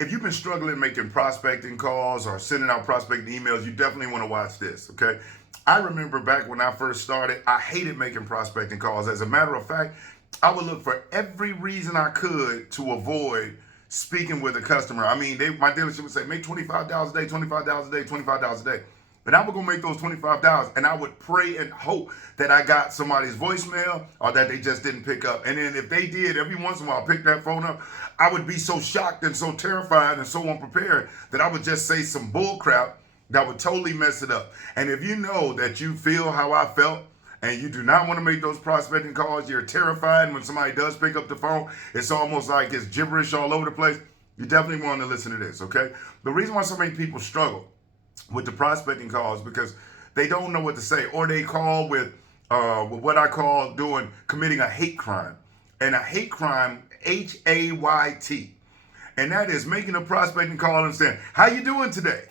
if you've been struggling making prospecting calls or sending out prospecting emails, you definitely want to watch this, okay? I remember back when I first started, I hated making prospecting calls. As a matter of fact, I would look for every reason I could to avoid speaking with a customer. I mean, my dealership would say, make $25 a day, $25 a day, $25 a day. And I would go make those $25 and I would pray and hope that I got somebody's voicemail or that they just didn't pick up. And then if they did, every once in a while pick that phone up, I would be so shocked and so terrified and so unprepared that I would just say some bull crap that would totally mess it up. And if you know that you feel how I felt and you do not want to make those prospecting calls, you're terrified when somebody does pick up the phone, it's almost like it's gibberish all over the place, you definitely want to listen to this, okay? The reason why so many people struggle with the prospecting calls because they don't know what to say, or they call with what I call committing a hate crime. And a hate crime, Hayt, and that is making a prospecting call and saying, how you doing today?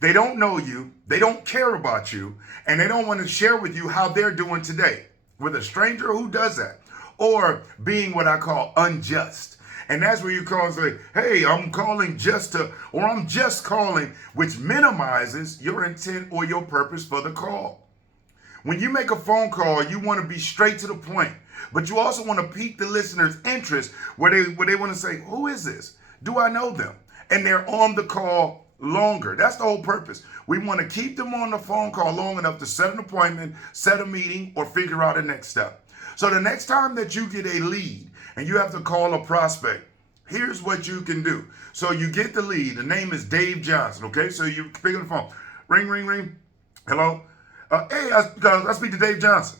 They don't know you, they don't care about you, and they don't want to share with you how they're doing today. With a stranger, who does that? Or being what I call unjust. And that's where you call and say, hey, I'm calling or I'm just calling, which minimizes your intent or your purpose for the call. When you make a phone call, you want to be straight to the point, but you also want to pique the listener's interest where they want to say, who is this? Do I know them? And they're on the call longer. That's the whole purpose. We want to keep them on the phone call long enough to set an appointment, set a meeting, or figure out a next step. So the next time that you get a lead and you have to call a prospect, here's what you can do. So you get the lead. The name is Dave Johnson, okay? So you pick up the phone. Ring, ring, ring. Hello? Hey, I speak to Dave Johnson.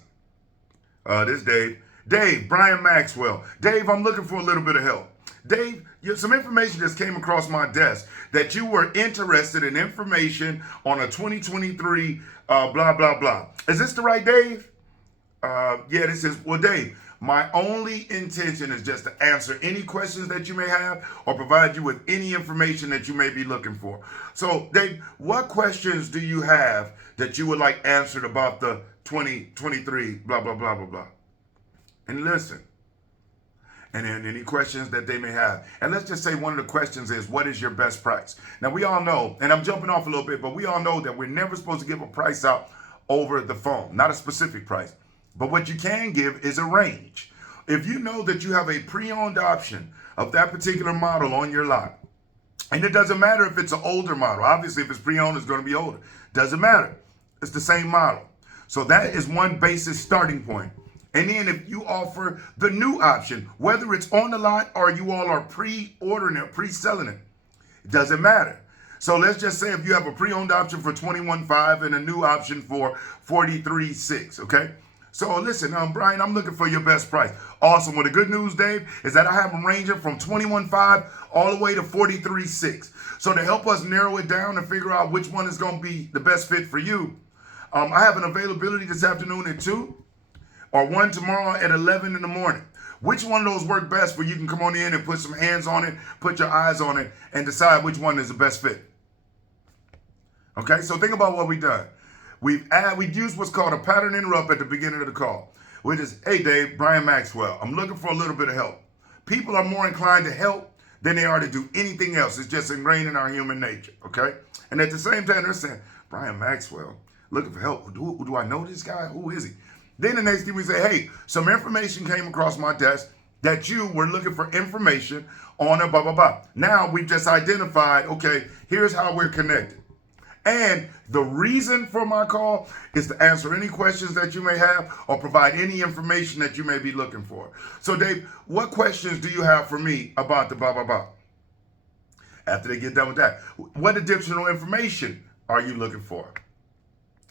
This is Dave. Dave, Brian Maxwell. Dave, I'm looking for a little bit of help. Dave, some information just came across my desk that you were interested in information on a 2023 blah, blah, blah. Is this the right Dave? Yeah, this is, well, Dave, my only intention is just to answer any questions that you may have or provide you with any information that you may be looking for. So, Dave, what questions do you have that you would like answered about the 2023 blah, blah, blah, blah, blah? And listen. And then any questions that they may have. And let's just say one of the questions is, what is your best price? Now, we all know, and I'm jumping off a little bit, but we all know that we're never supposed to give a price out over the phone, not a specific price. But what you can give is a range. If you know that you have a pre-owned option of that particular model on your lot, and it doesn't matter if it's an older model. Obviously, if it's pre-owned, it's going to be older. Doesn't matter. It's the same model. So that is one basic starting point. And then if you offer the new option, whether it's on the lot or you all are pre-ordering it, pre-selling it, it doesn't matter. So let's just say if you have a pre-owned option for $21,500 and a new option for $43,600, okay? So listen, Brian, I'm looking for your best price. Awesome. Well, the good news, Dave, is that I have them ranging from $21,500 all the way to $43,600. So to help us narrow it down and figure out which one is going to be the best fit for you, I have an availability this afternoon at 2 or 1 tomorrow at 11 in the morning. Which one of those work best where you can come on in and put some hands on it, put your eyes on it, and decide which one is the best fit? Okay, so think about what we've done. We've used what's called a pattern interrupt at the beginning of the call, which is, hey, Dave, Brian Maxwell, I'm looking for a little bit of help. People are more inclined to help than they are to do anything else. It's just ingrained in our human nature, okay? And at the same time, they're saying, Brian Maxwell, looking for help. Do I know this guy? Who is he? Then the next thing we say, hey, some information came across my desk that you were looking for information on a blah, blah, blah. Now we've just identified, okay, here's how we're connected. And the reason for my call is to answer any questions that you may have or provide any information that you may be looking for. So, Dave, what questions do you have for me about the blah, blah, blah? After they get done with that, what additional information are you looking for?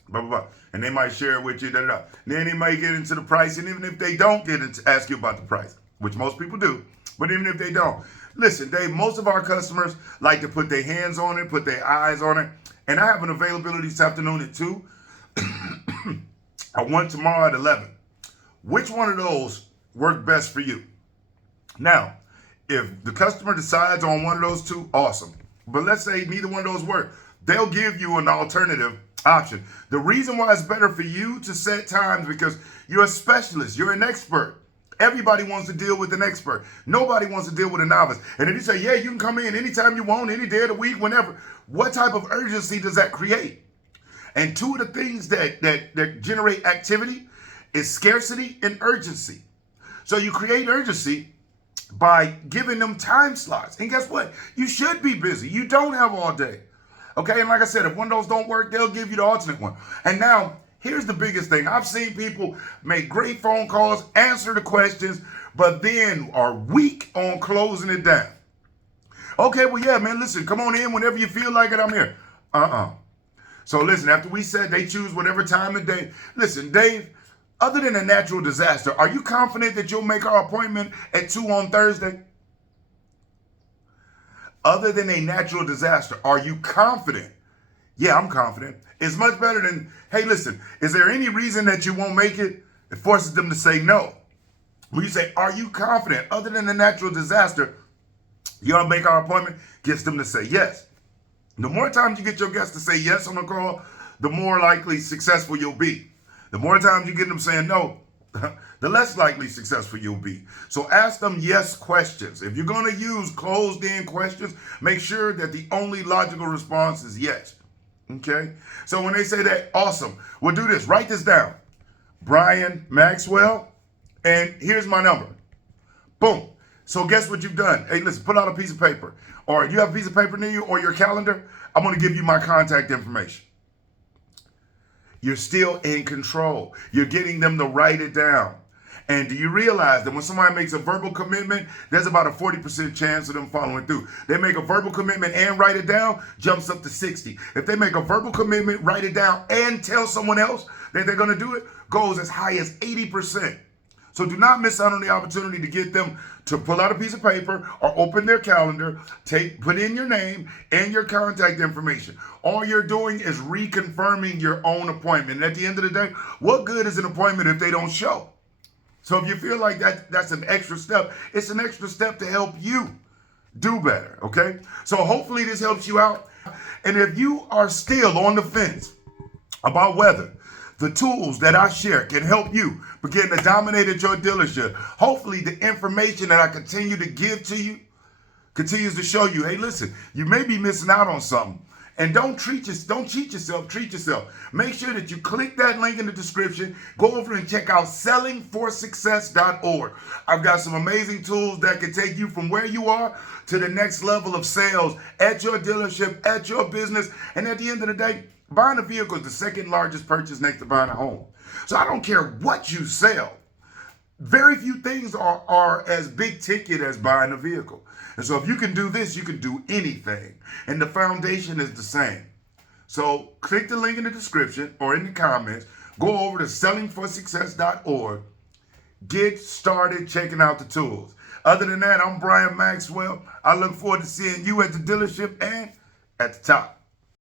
Blah, blah, blah. And they might share it with you, da, da, da. Then they might get into the price, and even if they don't get into ask you about the price, which most people do, but even if they don't, listen, Dave, most of our customers like to put their hands on it, put their eyes on it, and I have an availability this afternoon at 2. I want tomorrow at 11. Which one of those work best for you? Now, if the customer decides on one of those two, awesome. But let's say neither one of those work. They'll give you an alternative option. The reason why it's better for you to set times because you're a specialist, you're an expert. Everybody wants to deal with an expert. Nobody wants to deal with a novice. And if you say, yeah, you can come in anytime you want, any day of the week, whenever, what type of urgency does that create? And two of the things that generate activity is scarcity and urgency. So you create urgency by giving them time slots. And guess what? You should be busy. You don't have all day. Okay, and like I said, if one of those don't work, they'll give you the alternate one. And now, here's the biggest thing. I've seen people make great phone calls, answer the questions, but then are weak on closing it down. Okay, well, yeah, man, listen, come on in whenever you feel like it, I'm here. So listen, after we said they choose whatever time of day, listen, Dave, other than a natural disaster, are you confident that you'll make our appointment at 2 on Thursday? Other than a natural disaster, are you confident? Yeah, I'm confident. It's much better than, hey, listen, is there any reason that you won't make it? It forces them to say no. When you say, are you confident? Other than a natural disaster, you'll make our appointment, gets them to say yes. The more times you get your guests to say yes on the call, the more likely successful you'll be. The more times you get them saying no, the less likely successful you'll be. So ask them yes questions. If you're going to use closed-in questions, make sure that the only logical response is yes. Okay? So when they say that, awesome. We'll do this. Write this down. Brian Maxwell, and here's my number. Boom. So guess what you've done? Hey, listen, put out a piece of paper. Or you have a piece of paper near you or your calendar? I'm going to give you my contact information. You're still in control. You're getting them to write it down. And do you realize that when somebody makes a verbal commitment, there's about a 40% chance of them following through? They make a verbal commitment and write it down, jumps up to 60. If they make a verbal commitment, write it down, and tell someone else that they're going to do it, goes as high as 80%. So do not miss out on the opportunity to get them to pull out a piece of paper or open their calendar, put in your name and your contact information. All you're doing is reconfirming your own appointment. And at the end of the day, what good is an appointment if they don't show? So if you feel like that's an extra step, it's an extra step to help you do better, okay? So hopefully this helps you out. And if you are still on the fence about whether the tools that I share can help you begin to dominate at your dealership, hopefully the information that I continue to give to you continues to show you, hey, listen, you may be missing out on something. And don't cheat yourself, treat yourself. Make sure that you click that link in the description, go over and check out sellingforsuccess.org. I've got some amazing tools that can take you from where you are to the next level of sales at your dealership, at your business. And at the end of the day, buying a vehicle is the second largest purchase next to buying a home. So I don't care what you sell. Very few things are as big ticket as buying a vehicle. And so if you can do this, you can do anything. And the foundation is the same. So click the link in the description or in the comments. Go over to sellingforsuccess.org. Get started checking out the tools. Other than that, I'm Brian Maxwell. I look forward to seeing you at the dealership and at the top.